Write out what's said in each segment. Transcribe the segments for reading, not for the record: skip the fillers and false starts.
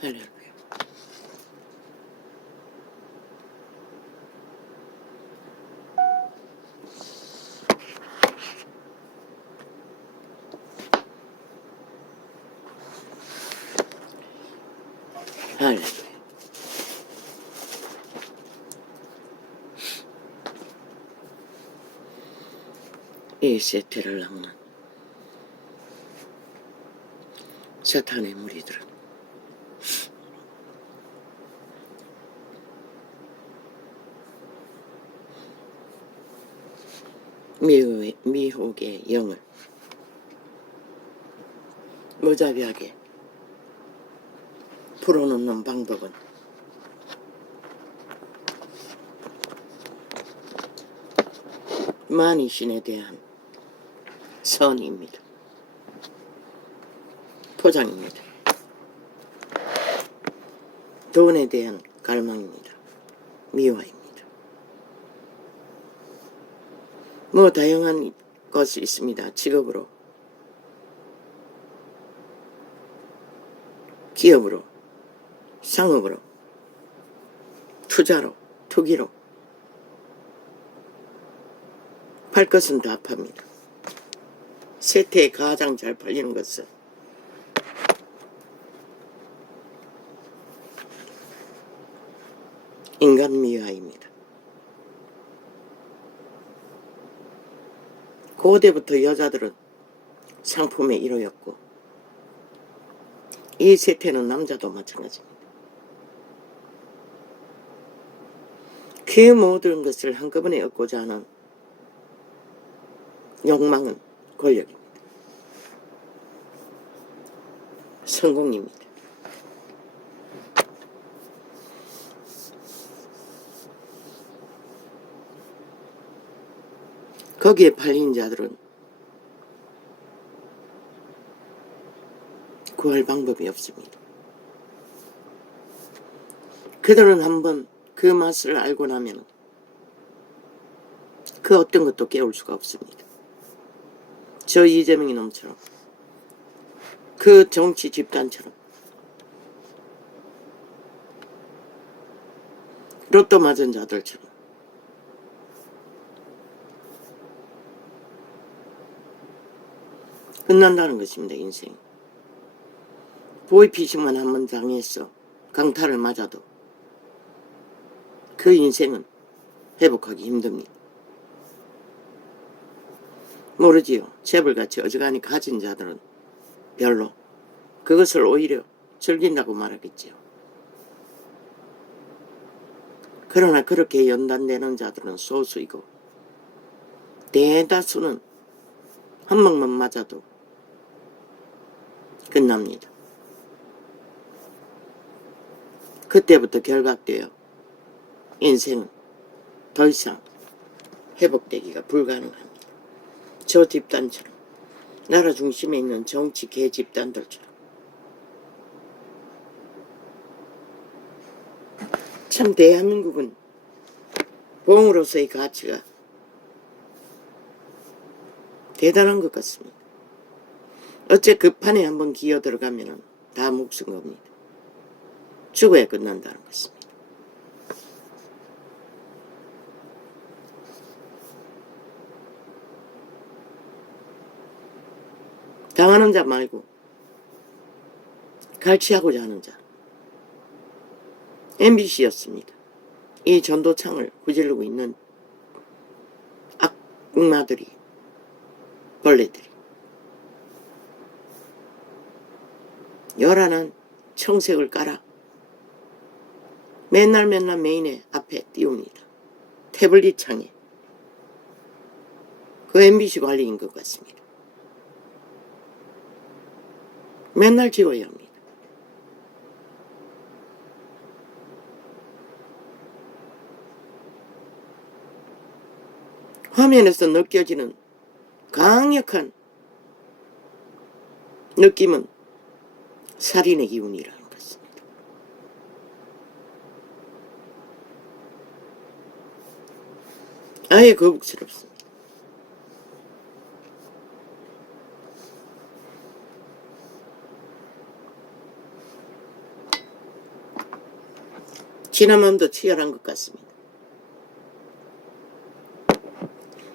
할렐루야. 할렐루야. 이 세태를 낚는 사탄의 무리들은 미혹의 영을 무자비하게 풀어놓는 방법은 만이신에 대한 선입니다. 포장입니다. 돈에 대한 갈망입니다. 미화입니다. 뭐 다양한 것이 있습니다. 직업으로, 기업으로, 상업으로, 투자로, 투기로 팔 것은 다 팝니다. 세태에 가장 잘 팔리는 것은 인간 미화입니다. 고대부터 여자들은 상품의 1호였고 이 세태는 남자도 마찬가지입니다. 그 모든 것을 한꺼번에 얻고자 하는 욕망은 권력입니다. 성공입니다. 거기에 팔린 자들은 구할 방법이 없습니다. 그들은 한번 그 맛을 알고 나면 그 어떤 것도 깨울 수가 없습니다. 저 이재명 이놈처럼, 그 정치 집단처럼, 로또 맞은 자들처럼 끝난다는 것입니다. 인생. 보이피싱만 한번 당했어 강타를 맞아도 그 인생은 회복하기 힘듭니다. 모르지요. 재벌같이 어지간히 가진 자들은 별로 그것을 오히려 즐긴다고 말하겠지요. 그러나 그렇게 연단되는 자들은 소수이고 대다수는 한 방만 맞아도 끝납니다. 그때부터 결박되어 인생은 더 이상 회복되기가 불가능합니다. 저 집단처럼, 나라 중심에 있는 정치 개 집단들처럼. 참 대한민국은 봉으로서의 가치가 대단한 것 같습니다. 어째 그 판에 한번 기어 들어가면 다 몫은 겁니다. 죽어야 끝난다는 것입니다. 당하는 자 말고 갈취하고자 하는 자. MBC였습니다. 이 전도창을 구질르고 있는 악마들이, 벌레들이 요란한 청색을 깔아 맨날 메인에 앞에 띄웁니다. 태블릿 창에. 그 MBC 관리인 것 같습니다. 맨날 지워야 합니다. 화면에서 느껴지는 강력한 느낌은 살인의 기운이라는 것입니다. 아예 거북스럽습니다. 진화맘도 치열한 것 같습니다.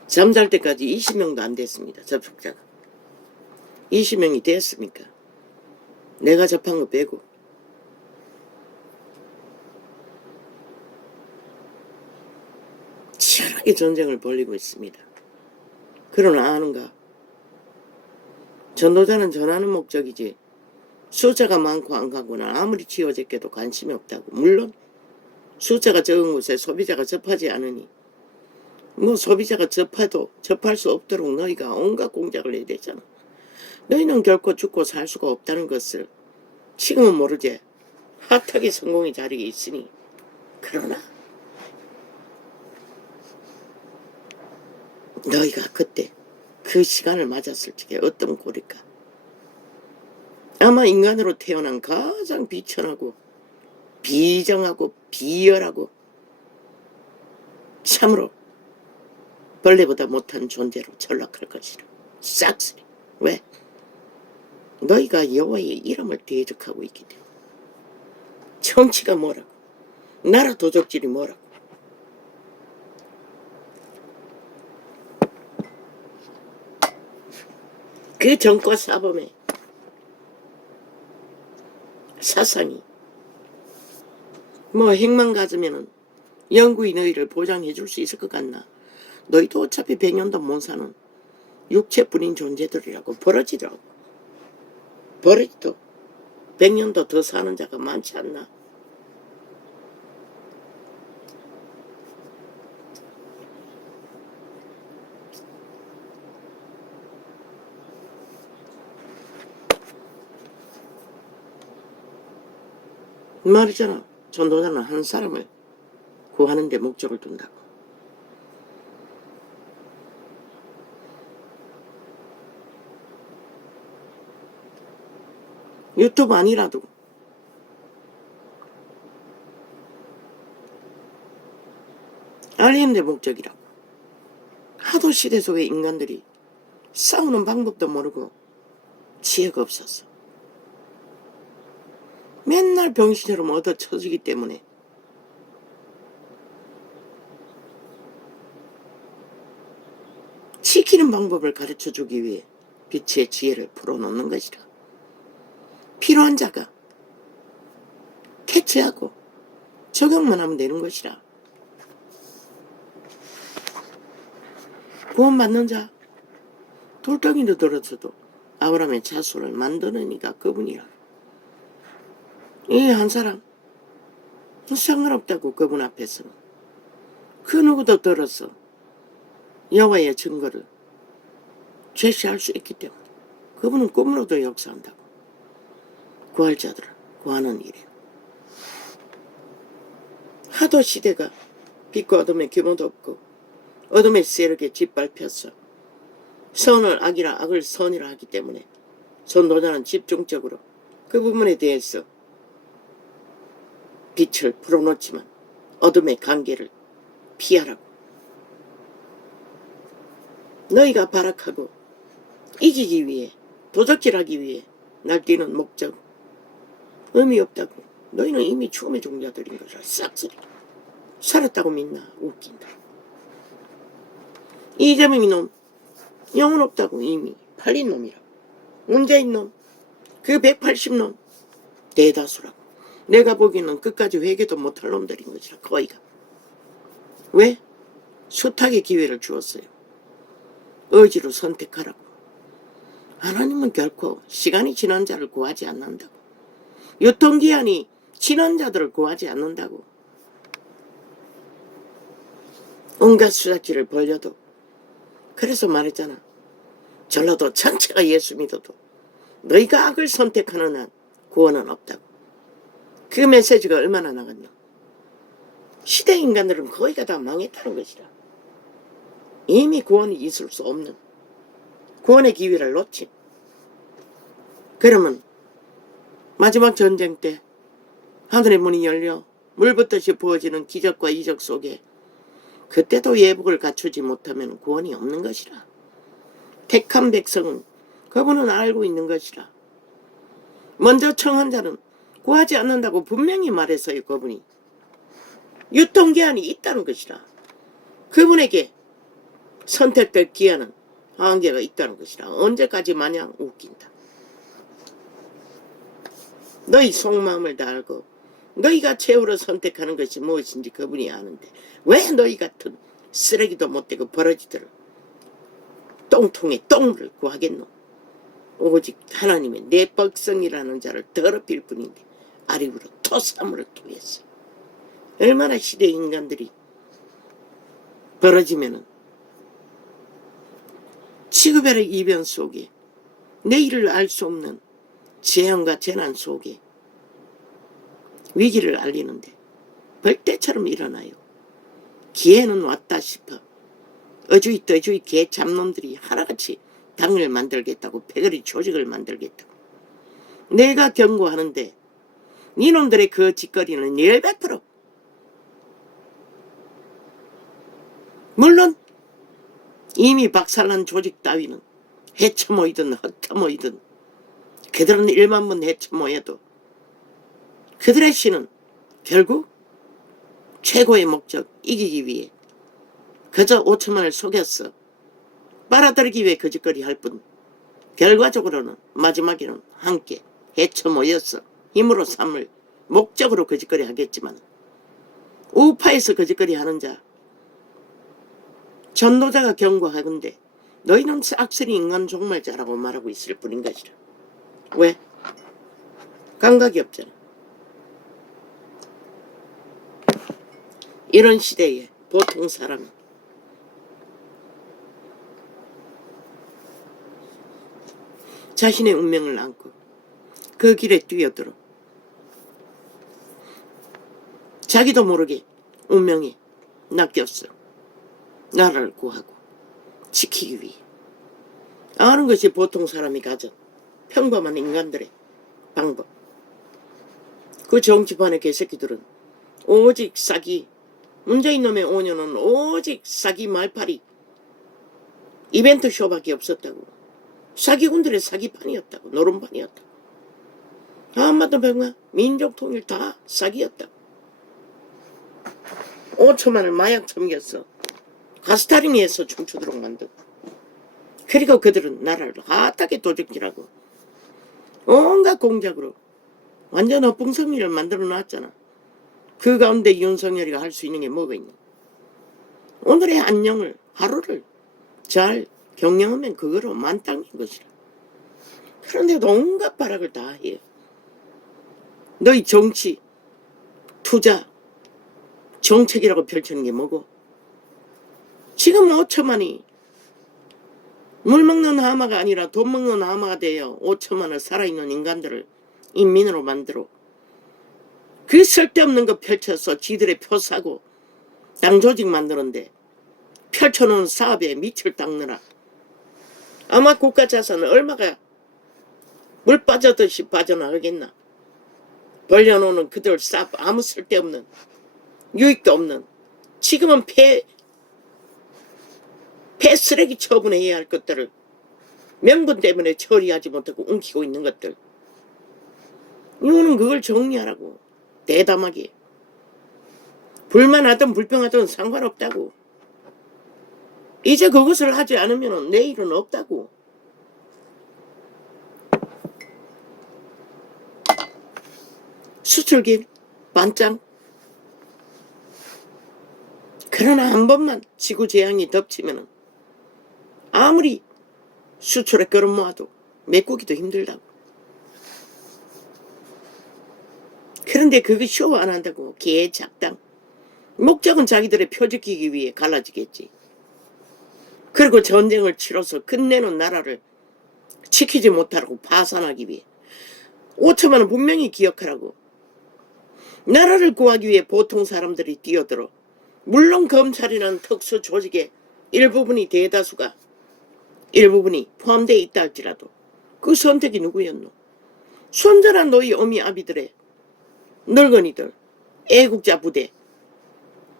잠잘 때까지 20명도 안 됐습니다. 접촉자가. 20명이 됐습니까? 내가 접한 거 빼고. 치열하게 전쟁을 벌이고 있습니다. 그러나 아는가? 전도자는 전하는 목적이지 숫자가 많고 안 가고는 아무리 지어졌게도 관심이 없다고. 물론 숫자가 적은 곳에 소비자가 접하지 않으니 뭐 소비자가 접할 수 없도록 너희가 온갖 공작을 해야 되잖아. 너희는 결코 죽고 살 수가 없다는 것을 지금은 모르지. 핫하게 성공의 자리에 있으니. 그러나 너희가 그때 그 시간을 맞았을 적에 어떤 꼴일까? 아마 인간으로 태어난 가장 비천하고 비정하고 비열하고 참으로 벌레보다 못한 존재로 전락할 것이라. 싹쓸이. 왜? 너희가 여호와의 이름을 대적하고 있기 때문에. 정치가 뭐라고? 나라 도적질이 뭐라고? 그 정과 사범의 사상이 뭐 핵만 가지면은 영구히 너희를 보장해 줄 수 있을 것 같나? 너희도 어차피 100년도 못 사는 육체뿐인 존재들이라고. 버러지라고. 버러지도 100년도 더 사는 자가 많지 않나? 말이잖아. 전도자는 한 사람을 구하는 데 목적을 둔다고. 유튜브 아니라도 알리는 데 목적이라고. 하도 시대 속의 인간들이 싸우는 방법도 모르고 지혜가 없었어. 맨날 병신처럼 얻어쳐지기 때문에 지키는 방법을 가르쳐주기 위해 빛의 지혜를 풀어놓는 것이라. 필요한 자가 캐치하고 적용만 하면 되는 것이라. 구원받는 자 돌덩이도 들었어도 아브라함의 자손을 만드는 이가 그분이라. 이 한 사람 상관없다고. 그분 앞에서는 그 누구도 들어서 여호와의 증거를 제시할 수 있기 때문에 그분은 꿈으로도 역사한다고. 구할 자들을 구하는 일이에요. 하도 시대가 빛과 어둠의 규모도 없고 어둠의 세력에 짓밟혔어. 선을 악이라 악을 선이라 하기 때문에 전도자는 집중적으로 그 부분에 대해서 빛을 불어넣지만 어둠의 관계를 피하라고. 너희가 발악하고 이기기 위해 도적질하기 위해 날뛰는 목적 의미 없다고. 너희는 이미 죽음의 종자들인 것을 싹쓸이. 살았다고 믿나? 웃긴다. 이재명이 놈 영혼 없다고. 이미 팔린 놈이라고. 문재인 놈 그 180놈 대다수라고. 내가 보기에는 끝까지 회개도 못할 놈들인 것이라. 거의가. 왜? 숱하게 기회를 주었어요. 의지로 선택하라고. 하나님은 결코 시간이 지난 자를 구하지 않는다고. 유통기한이 지난 자들을 구하지 않는다고. 온갖 수작질을 벌려도. 그래서 말했잖아. 전라도 전체가 예수 믿어도 너희가 악을 선택하는 한 구원은 없다고. 그 메시지가 얼마나 나갔나. 시대 인간들은 거의가 다 망했다는 것이라. 이미 구원이 있을 수 없는 구원의 기회를 놓친. 그러면 마지막 전쟁 때 하늘의 문이 열려 물붓듯이 부어지는 기적과 이적 속에 그때도 예복을 갖추지 못하면 구원이 없는 것이라. 택한 백성은 그분은 알고 있는 것이라. 먼저 청한 자는 구하지 않는다고 분명히 말했어요. 그분이. 유통기한이 있다는 것이라. 그분에게 선택될 기한은 한계가 있다는 것이라. 언제까지 마냥 웃긴다. 너희 속마음을 다 알고 너희가 최후로 선택하는 것이 무엇인지 그분이 아는데 왜 너희 같은 쓰레기도 못되고 버러지들을 똥통에 똥을 구하겠노. 오직 하나님의 내 백성이라는 자를 더럽힐 뿐인데 아립으로 토사물을 토했어. 얼마나 시대 인간들이 벌어지면은 지구별의 이변 속에 내일을 알 수 없는 재앙과 재난 속에 위기를 알리는데 벌떼처럼 일어나요. 기회는 왔다 싶어 어주이 떠주이 개 잡놈들이 하나같이 당을 만들겠다고 패거리 조직을 만들겠다고 내가 경고하는데 니놈들의 그 짓거리는 100% 물론 이미 박살난 조직 따위는 헤쳐모이든 흩어모이든 그들은 1만 번 헤쳐모여도 그들의 신은 결국 최고의 목적 이기기 위해 그저 5천만을 속였어 빨아들이기 위해 거짓거리 할 뿐 결과적으로는 마지막에는 함께 헤쳐모였어 힘으로 삼을 목적으로 거짓거리 하겠지만 우파에서 거짓거리 하는 자 전도자가 경고하건대 너희는 싹쓸이 인간 종말자라고 말하고 있을 뿐인 것이라. 왜? 감각이 없잖아. 이런 시대에 보통 사람은 자신의 운명을 안고 그 길에 뛰어들어 자기도 모르게 운명에 낚였어. 나라를 구하고 지키기 위해 아는 것이 보통 사람이 가진 평범한 인간들의 방법. 그 정치판의 개새끼들은 오직 싸기 문재인 놈의 5년은 오직 싸기 말팔이 이벤트 쇼밖에 없었다고. 사기꾼들의 사기판이었다고. 노름판이었다고. 한마디로 병마 민족통일 다 사기였다고. 5천만을 마약 처먹였어. 가스타링에서 춤추도록 만들고. 그리고 그들은 나라를 핫하게 도적질하고 온갖 공작으로 완전 헛붕성미를 만들어 놨잖아. 그 가운데 윤석열이가 할 수 있는 게 뭐가 있냐. 오늘의 안녕을 하루를 잘 경영하면 그거로 만땅인 것이라. 그런데도 온갖 발악을 다 해요. 너희 정치, 투자, 정책이라고 펼치는 게 뭐고. 지금 5천만이 물 먹는 하마가 아니라 돈 먹는 하마가 되어 5천만을 살아있는 인간들을 인민으로 만들어 그 쓸데없는 거 펼쳐서 지들의 표 사고 당 조직 만드는데 펼쳐놓은 사업에 밑을 닦느라 아마 국가 자산은 얼마가 물 빠져듯이 빠져나가겠나. 벌려놓는 그들 싹 아무 쓸데없는 유익도 없는 지금은 폐 쓰레기 처분해야 할 것들을 명분 때문에 처리하지 못하고 웅키고 있는 것들. 이거는 그걸 정리하라고. 대담하게. 불만하든 불평하든 상관없다고. 이제 그것을 하지 않으면 내일은 없다고. 수출길 반짱. 그러나 한 번만 지구재앙이 덮치면 아무리 수출에 걸음 모아도 메꾸기도 힘들다고. 그런데 그거 쇼 안 한다고. 개작당. 목적은 자기들의 표 지키기 위해 갈라지겠지. 그리고 전쟁을 치러서 끝내는 나라를 지키지 못하라고 파산하기 위해. 5천만은 분명히 기억하라고. 나라를 구하기 위해 보통 사람들이 뛰어들어. 물론 검찰이라는 특수 조직의 일부분이 포함되어 있다 할지라도 그 선택이 누구였노? 순전한 너희 어미 아비들의 늙은이들, 애국자 부대,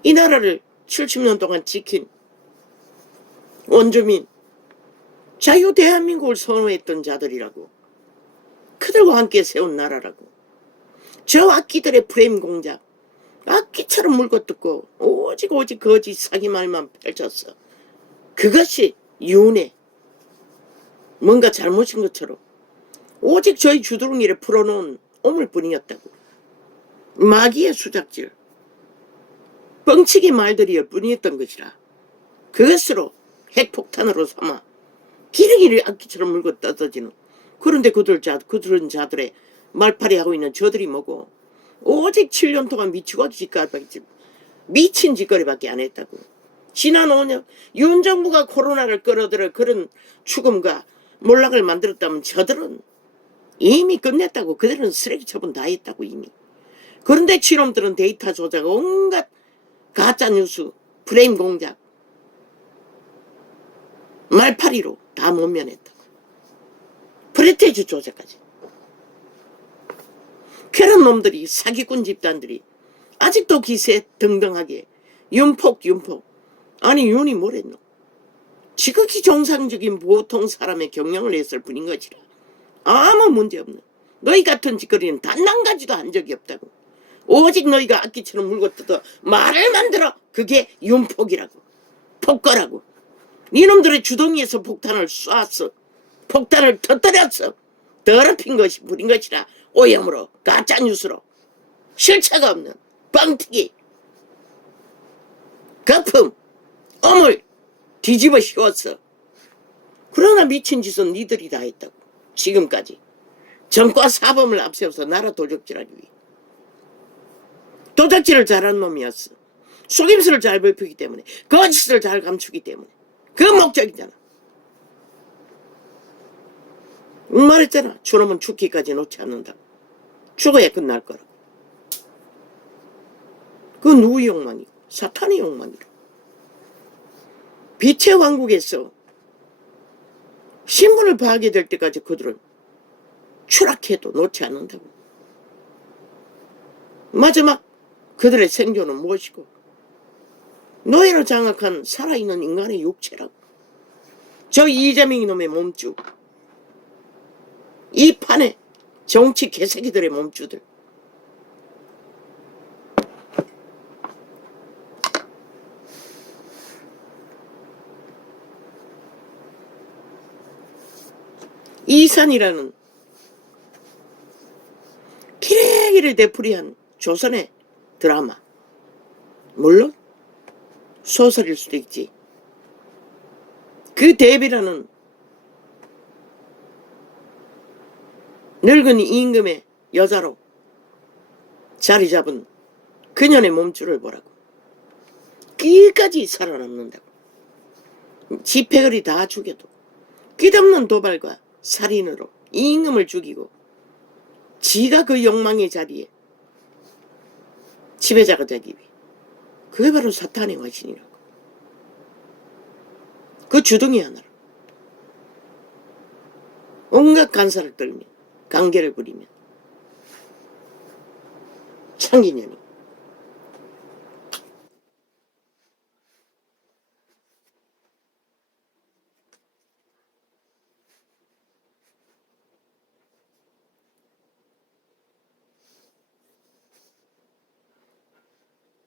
이 나라를 70년 동안 지킨 원주민, 자유 대한민국을 선호했던 자들이라고. 그들과 함께 세운 나라라고. 저 악기들의 프레임 공작, 악기처럼 물고 뜯고 오직 거짓 사기 말만 펼쳤어. 그것이 윤회, 뭔가 잘못인 것처럼 오직 저희 주둥이를 풀어놓은 오물뿐이었다고. 마귀의 수작질, 뻥치기 말들이일 뿐이었던 것이라. 그것으로 핵폭탄으로 삼아 기러기를 악기처럼 물고 떠들지는. 그런데 그들은 자들의 말팔이 하고 있는 저들이 뭐고 오직 7년 동안 미친 짓거리밖에 안 했다고. 지난 5년 윤 정부가 코로나를 끌어들여 그런 죽음과 몰락을 만들었다면 저들은 이미 끝냈다고. 그들은 쓰레기 처분 다 했다고 이미. 그런데 지놈들은 데이터 조작, 온갖 가짜뉴스, 프레임 공작, 말파리로 다 못면했다고. 프레테이즈 조작까지. 그런 놈들이, 사기꾼 집단들이 아직도 기세 등등하게 윤폭. 아니 윤이 뭐랬노? 지극히 정상적인 보통 사람의 경영을 했을 뿐인 것이라. 아무 문제 없는 너희 같은 짓거리는 단 한 가지도 한 적이 없다고. 오직 너희가 악기처럼 물고 뜯어 말을 만들어. 그게 윤폭이라고, 폭거라고. 니놈들의 주둥이에서 폭탄을 쏘았어. 폭탄을 터뜨렸어. 더럽힌 것이 부린 것이라. 오염으로, 가짜뉴스로, 실체가 없는 뻥튀기, 거품, 어물 뒤집어 씌웠어. 그러나 미친 짓은 니들이 다 했다고. 지금까지 정과 사범을 앞세워서 나라 도적질하기 위해. 도적질을 잘한 놈이었어. 속임수를 잘 벌피기 때문에, 거짓을 잘 감추기 때문에. 그 목적이잖아. 말했잖아. 저놈은 죽기까지 놓지 않는다고. 죽어야 끝날 거라고. 그건 누구의 욕망이고? 사탄의 욕망이고. 빛의 왕국에서 신분을 파하게 될 때까지 그들은 추락해도 놓지 않는다고. 마지막 그들의 생존은 무엇이고? 노예로 장악한 살아있는 인간의 육체라고. 저 이재명 놈의 몸주, 이 판에 정치 개새끼들의 몸주들. 이산이라는 기레기를 되풀이한 조선의 드라마, 물론 소설일 수도 있지. 그 대비라는 늙은 임금의 여자로 자리 잡은 그년의 몸줄을 보라고. 끝까지 살아남는다고. 지폐거리 다 죽여도 끝없는 도발과 살인으로 임금을 죽이고 지가 그 욕망의 자리에 지배자가 되기 위해. 그게 바로 사탄의 화신이라고. 그 주둥이 하나로 온갖 간사를 떨며 관계를 부리면 창기년이.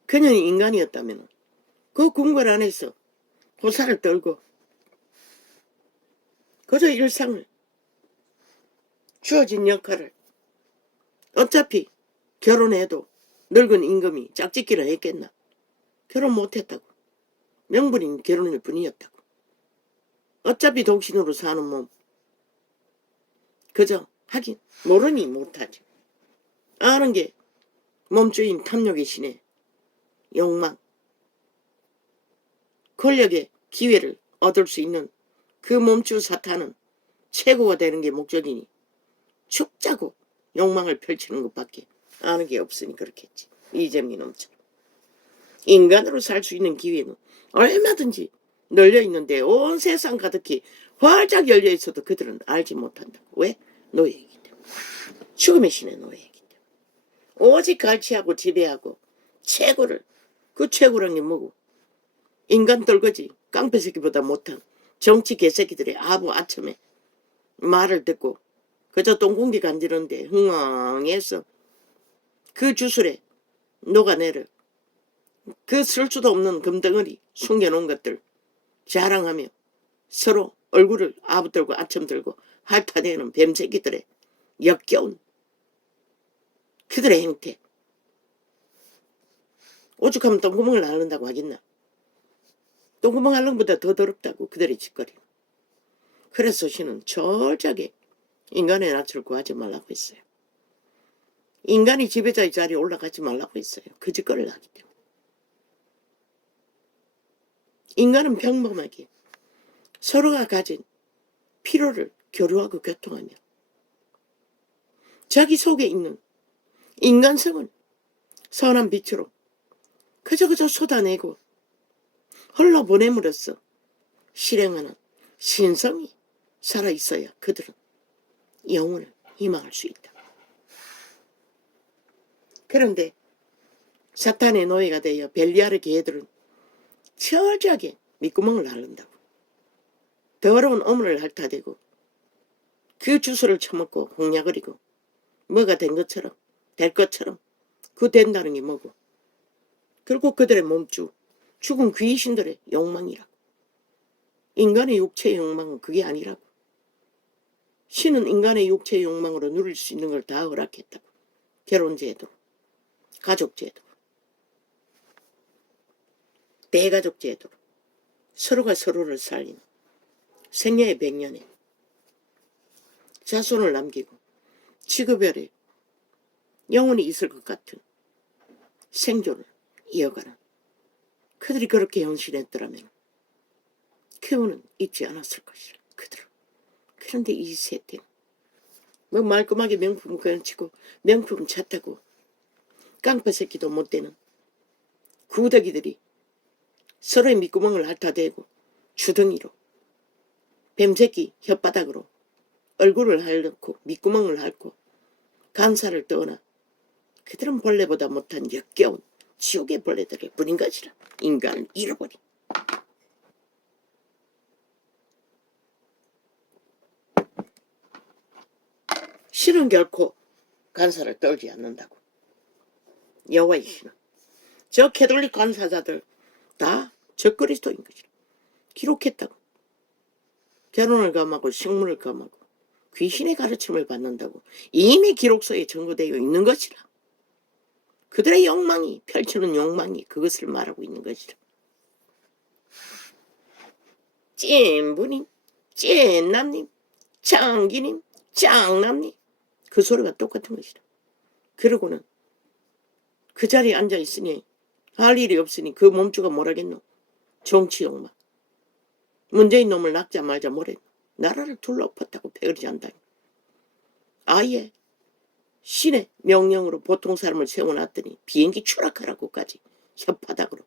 그년이 인간이었다면 그 궁궐 안에서 호사를 떨고 그저 일상을, 주어진 역할을, 어차피 결혼해도 늙은 임금이 짝짓기를 했겠나. 결혼 못했다고. 명분인 결혼일 뿐이었다고. 어차피 독신으로 사는 몸. 그저 하긴 모르니 못하지. 아는 게 몸주인 탐욕의 신의 욕망, 권력의 기회를 얻을 수 있는 그 몸주 사탄은 최고가 되는 게 목적이니 죽자고 욕망을 펼치는 것밖에 아는 게 없으니 그렇겠지. 이재민 놈처럼. 인간으로 살 수 있는 기회는 얼마든지 널려 있는데 온 세상 가득히 활짝 열려 있어도 그들은 알지 못한다고. 왜? 노예이기 때문에. 죽음의 신의 노예이기 때문에. 오직 갈취하고 지배하고 최고를, 그 최고란 게 뭐고? 인간 떨거지 깡패새끼보다 못한 정치 개새끼들의 아부 아첨에 말을 듣고 그저 똥공기 간지러는데 흥황해서 그 주술에 녹아내려 그 쓸 수도 없는 금덩어리 숨겨놓은 것들 자랑하며 서로 얼굴을 아부들고 아첨들고 핥아내는 뱀새끼들의 역겨운 그들의 행태. 오죽하면 똥구멍을 앓는다고 하겠나. 똥구멍 앓는 것보다 더 더럽다고 그들의 짓거리. 그래서 신은 철저하게 인간의 낯을 구하지 말라고 했어요. 인간이 지배자의 자리에 올라가지 말라고 했어요. 그 짓거리를 하기 때문에. 인간은 평범하게 서로가 가진 필요를 교류하고 교통하며 자기 속에 있는 인간성을 선한 빛으로 그저 쏟아내고 흘러보냄으로써 실행하는 신성이 살아있어야 그들은 영혼을 희망할 수 있다. 그런데 사탄의 노예가 되어 벨리아르 개들은 철저하게 밑구멍을 앓는다고. 더러운 오물을 핥아대고 그 주스를 처먹고 홍약거리고 뭐가 된 것처럼 될 것처럼 그 된다는 게 뭐고. 결국 그들의 몸주 죽은 귀신들의 욕망이라고. 인간의 육체의 욕망은 그게 아니라고. 신은 인간의 육체의 욕망으로 누릴 수 있는 걸 다 허락했다고. 결혼제도, 가족제도, 대가족제도, 서로가 서로를 살리는 생애의 백년에 자손을 남기고 지구별에 영원히 있을 것 같은 생존을 이어가는 그들이 그렇게 헌신했더라면 그분은 잊지 않았을 것이라. 그들은. 그런데 이 세대는 뭐 말끔하게 명품 걸치고 명품 차 타고 깡패 새끼도 못 되는 구더기들이 서로의 밑구멍을 핥아대고 주둥이로 뱀새끼 혓바닥으로 얼굴을 핥고 밑구멍을 핥고 간살을 떠나 그들은 벌레보다 못한 역겨운 지옥의 벌레들을 뿐인 것이라. 인간을 잃어버린. 신은 결코 간사를 떨지 않는다고. 여호와의 신은 저 캐톨릭 간사자들 다 적그리스도인 것이라 기록했다고. 결혼을 금하고 식물을 금하고 귀신의 가르침을 받는다고 이미 기록서에 전거되어 있는 것이라. 그들의 욕망이 펼치는 욕망이 그것을 말하고 있는 것이라. 찐부님, 찐남님, 장기님, 장남님 그 소리가 똑같은 것이라. 그러고는 그 자리에 앉아있으니 할 일이 없으니 그 몸주가 뭐라겠노. 정치 욕망. 문재인 놈을 낚자 말자 뭐랬노. 나라를 둘러엎었다고 패거리 잔다. 아예 신의 명령으로 보통 사람을 세워놨더니 비행기 추락하라고까지 혓바닥으로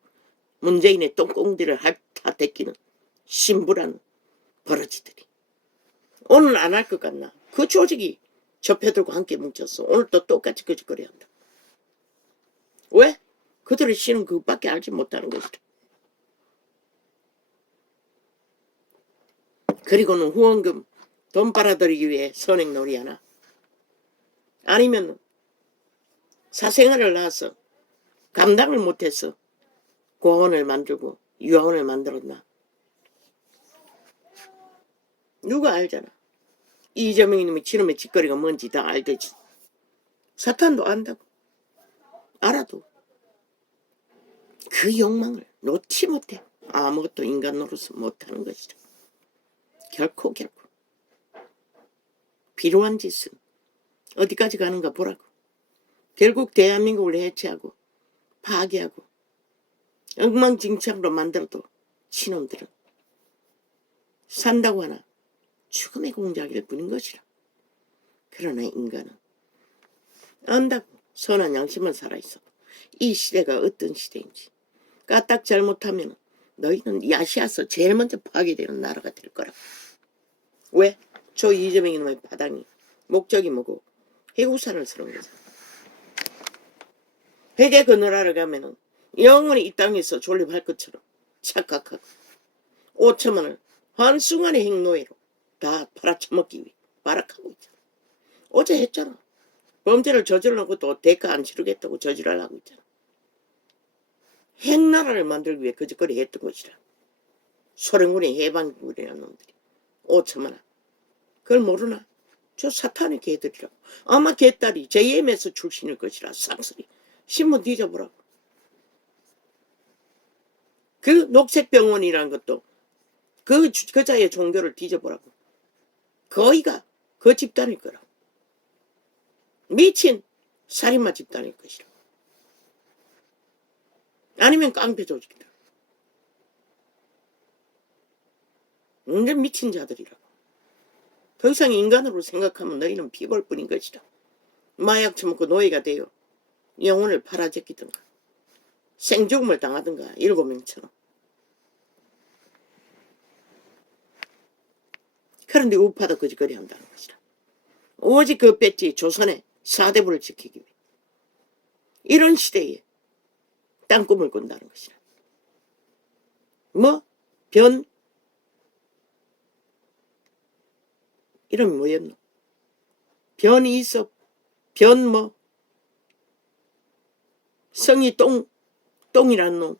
문재인의 똥꽁디를 핥아대끼는 신부라는 버러지들이. 오늘 안 할 것 같나. 그 조직이 접해들고 함께 뭉쳤어. 오늘 또 똑같이 그 짓거리 한다. 왜? 그들의 신은 그것밖에 알지 못하는 것이다. 그리고는 후원금 돈 빨아들이기 위해 선행놀이 하나. 아니면 사생활을 낳아서 감당을 못해서 고아원을 만들고 유아원을 만들었나. 누가 알잖아. 이재명이 놈이 지놈의 짓거리가 뭔지 다 알겠지. 사탄도 안다고. 알아도 그 욕망을 놓지 못해. 아무것도 인간 노릇은 못하는 것이다. 결코 필요한 짓은 어디까지 가는가 보라고. 결국 대한민국을 해체하고 파괴하고 엉망진창으로 만들어도 신놈들은 산다고 하나 죽음의 공작일 뿐인 것이라. 그러나 인간은 안다고 선한 양심은 살아있어도 이 시대가 어떤 시대인지 까딱 잘못하면 너희는 야시아서 제일 먼저 파괴되는 나라가 될 거라고. 왜? 저 이재명이 놈의 파당이 목적이 뭐고 해구산을 쓰는 거잖아. 회계 그 나라를 가면은 영원히 이 땅에서 존립할 것처럼 착각하고 5천만 원을 한순간의 행노예로 다 팔아쳐먹기 위해 발악하고 있잖아. 어제 했잖아. 범죄를 저질러놓고 또 대가 안 치르겠다고 저질하려고 있잖아. 핵나라를 만들기 위해 거짓거리 했던 것이라. 소련군의 해방군이라는 놈들이 5천만 원. 그걸 모르나? 저 사탄의 개들이라고. 아마 개딸이 JMS 출신일 것이라. 쌍스리 신문 뒤져보라고. 그 녹색병원이라는 것도 그 자의 종교를 뒤져보라고. 거의가 그 집단일 거라고. 미친 살인마 집단일 것이라. 아니면 깡패 조직이다. 완전 미친 자들이라고. 더 이상 인간으로 생각하면 너희는 피골뿐인 것이다. 마약 처먹고 노예가 되어 영혼을 팔아제끼든가 생죽음을 당하든가 7명처럼. 그런데 우파도 거짓거리 한다는 것이다. 오직 그 배지 조선의 사대부를 지키기 위해 이런 시대에 땅꿈을 꾼다는 것이다. 뭐? 변? 이름이 뭐였노? 변이섭, 변 뭐? 성이 똥이란 놈.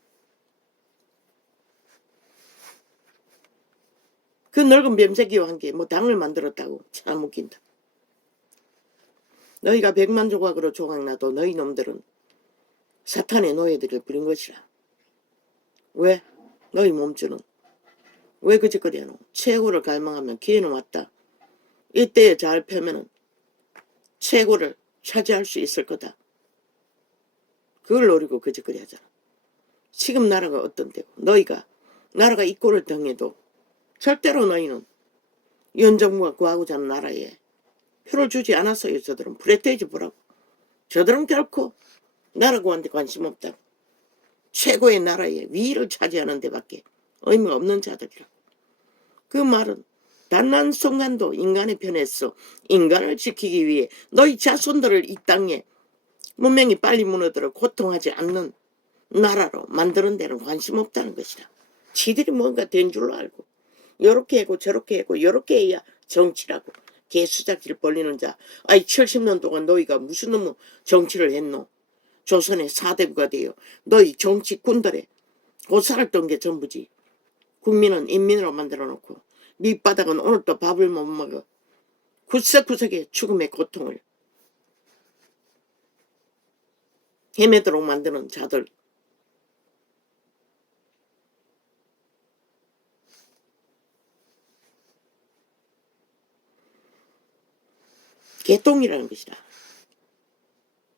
그 늙은 뱀새끼와 함께 뭐 당을 만들었다고. 참 웃긴다. 너희가 100만 조각으로 조각나도 너희 놈들은 사탄의 노예들을 부린 것이라. 왜? 너희 몸주는 왜 거짓거리 하노? 최고를 갈망하면 기회는 왔다. 이때에 잘 펴면은 최고를 차지할 수 있을 거다. 그걸 노리고 거짓거리 하잖아. 지금 나라가 어떤 데고 너희가 나라가 이 꼴을 당해도 절대로 너희는 윤정부가 구하고자 하는 나라에 표를 주지 않았어요. 저들은 불에 보라고. 저들은 결코 나라 구한테 관심 없다고. 최고의 나라의 위를 차지하는 데밖에 의미가 없는 자들이라고. 그 말은 단 한 순간도 인간의 편에서 인간을 지키기 위해 너희 자손들을 이 땅에 문명이 빨리 무너들어 고통하지 않는 나라로 만드는 데는 관심 없다는 것이다. 지들이 뭔가 된 줄로 알고 요렇게 하고 저렇게 하고 요렇게 해야 정치라고 개수작질 벌리는 자. 아이 70년 동안 너희가 무슨 놈의 정치를 했노? 조선의 사대부가 되어 너희 정치꾼들의 고사를 떤 게 전부지. 국민은 인민으로 만들어 놓고 밑바닥은 오늘 또 밥을 못 먹어. 구석구석의 죽음의 고통을 헤매도록 만드는 자들. 개똥이라는 것이다.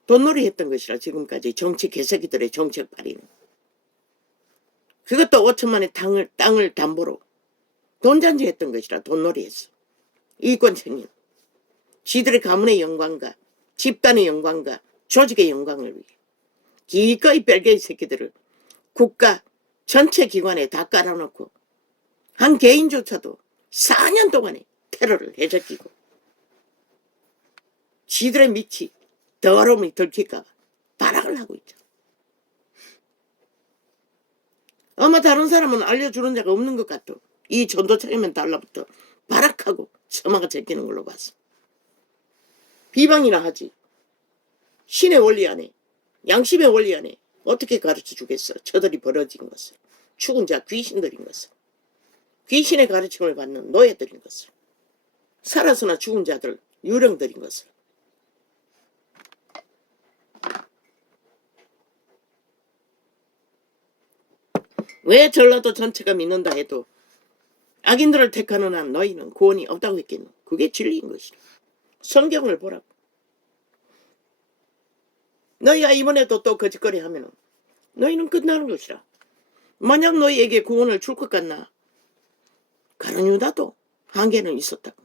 돈놀이 했던 것이라. 지금까지 정치 개새끼들의 정책발이는. 그것도 5천만의 땅을 담보로 돈잔치 했던 것이라. 돈놀이 했어. 이권 챙긴 지들의 가문의 영광과 집단의 영광과 조직의 영광을 위해 기꺼이 별개의 새끼들을 국가 전체 기관에 다 깔아놓고 한 개인조차도 4년 동안에 테러를 해적이고 지들의 밑이 더러움이 들킬까 봐 발악을 하고 있죠. 아마 다른 사람은 알려주는 자가 없는 것 같아. 이 전도차이면 달라붙어 발악하고 처마가 제끼는 걸로 봤어. 비방이나 하지. 신의 원리 안에 양심의 원리 안에 어떻게 가르쳐 주겠어. 저들이 벌어진 것을. 죽은 자 귀신들인 것을. 귀신의 가르침을 받는 노예들인 것을. 살아서나 죽은 자들 유령들인 것을. 왜 전라도 전체가 믿는다 해도 악인들을 택하는 한 너희는 구원이 없다고 했겠노. 그게 진리인 것이라. 성경을 보라고. 너희가 이번에도 또 거짓거리 하면 너희는 끝나는 것이라. 만약 너희에게 구원을 줄 것 같나? 가룟 유다도 한계는 있었다고.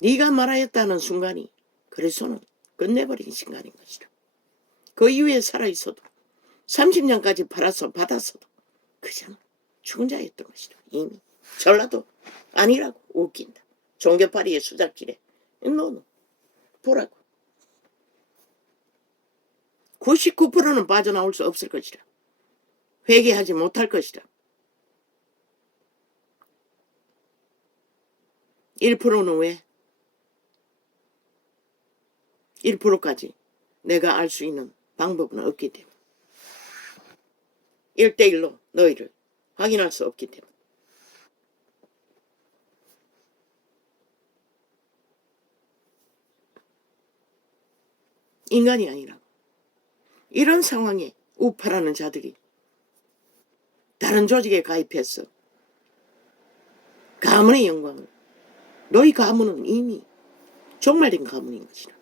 네가 말하였다는 순간이 그래서는 끝내버린 순간인 것이라. 그 이후에 살아있어도 30년까지 받았어도 그냥 죽은 자였던 것이라. 이미 전라도 아니라고. 웃긴다. 종교파리의 수작질에 너는 보라고. 99%는 빠져나올 수 없을 것이라. 회개하지 못할 것이라. 1%는 왜? 1%까지 내가 알 수 있는 방법은 없기 때문에 1대1로 너희를 확인할 수 없기 때문에 인간이 아니라 이런 상황에 우파라는 자들이 다른 조직에 가입해서 가문의 영광을 너희 가문은 이미 종말된 가문인 것이라.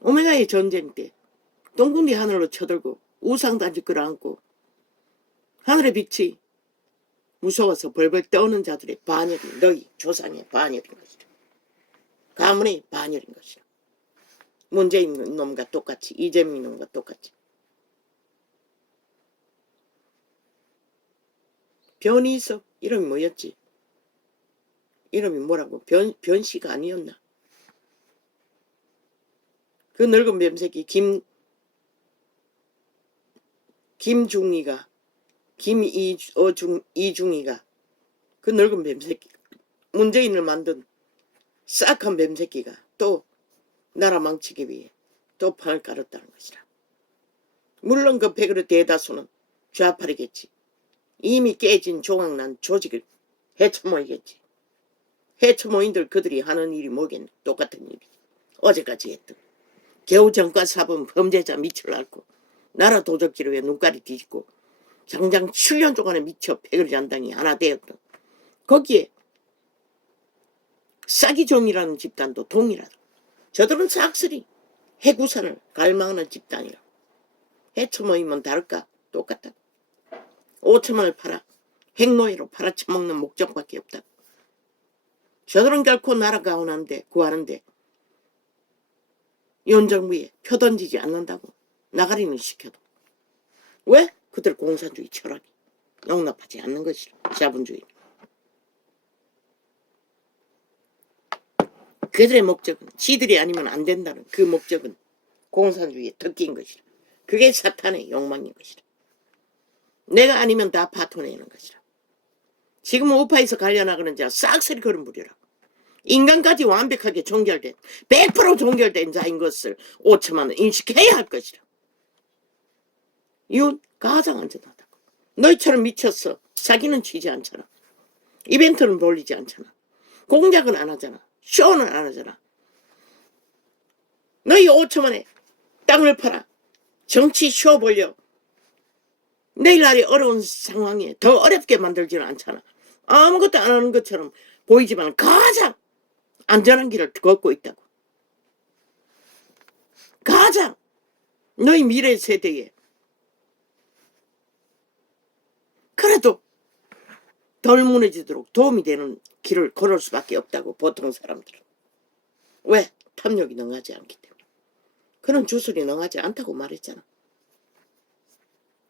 오메가의 전쟁 때 똥군디 하늘로 쳐들고 우상단지 끌어안고 하늘의 빛이 무서워서 벌벌 떠오는 자들의 반열이 너희 조상의 반열인 것이라. 가문의 반열인 것이라. 문재인 놈과 똑같이 이재명 놈과 똑같이 변이석 이름이 뭐였지? 이름이 뭐라고? 변씨가 아니었나? 그 늙은 뱀새끼 김중이가 이중이가 그 늙은 뱀새끼 문재인을 만든 싹한 뱀새끼가 또 나라 망치기 위해 또 판을 깔았다는 것이라. 물론 그 백으로 대다수는 좌파리겠지. 이미 깨진 조각난 조직을 해쳐모이겠지. 해쳐모인들 그들이 하는 일이 뭐겠네. 똑같은 일이지. 어제까지 했던 겨우 정과 사범 범죄자 밑을 앓고 나라 도적기로에 눈깔이 뒤집고 장장 7년 동안에 미쳐 패거리 잔당이 하나 되었던 거기에 싸기종이라는 집단도 동일하다. 저들은 싹쓸이 해구산을 갈망하는 집단이라. 해쳐모이면 다를까? 똑같다. 5천원을 팔아 핵노예로 팔아쳐먹는 목적밖에 없다. 저들은 결코 나라 구하는데 윤정부에 표 던지지 않는다고 나가리는 시켜도. 왜? 그들 공산주의 철학이 용납하지 않는 것이라. 자본주의. 그들의 목적은 지들이 아니면 안 된다는 그 목적은 공산주의의 덕기인 것이라. 그게 사탄의 욕망인 것이라. 내가 아니면 다 파토내는 것이라. 지금 우파에서 갈려나가는 자 싹쓸이 그런 부류라. 인간까지 완벽하게 종결된 100% 종결된 자인 것을 5천만은 인식해야 할 것이라. 이건 가장 안전하다고. 너희처럼 미쳤어. 사기는 치지 않잖아. 이벤트는 돌리지 않잖아. 공작은 안 하잖아. 쇼는 안 하잖아. 너희 5천만에 땅을 팔아 정치 쇼 벌려 내일날이 어려운 상황에 더 어렵게 만들지는 않잖아. 아무것도 안 하는 것처럼 보이지만 가장 안전한 길을 걷고 있다고. 가장 너희 미래 세대에 그래도 덜 무너지도록 도움이 되는 길을 걸을 수밖에 없다고. 보통 사람들은. 왜? 탐욕이 능하지 않기 때문에. 그런 주술이 능하지 않다고 말했잖아.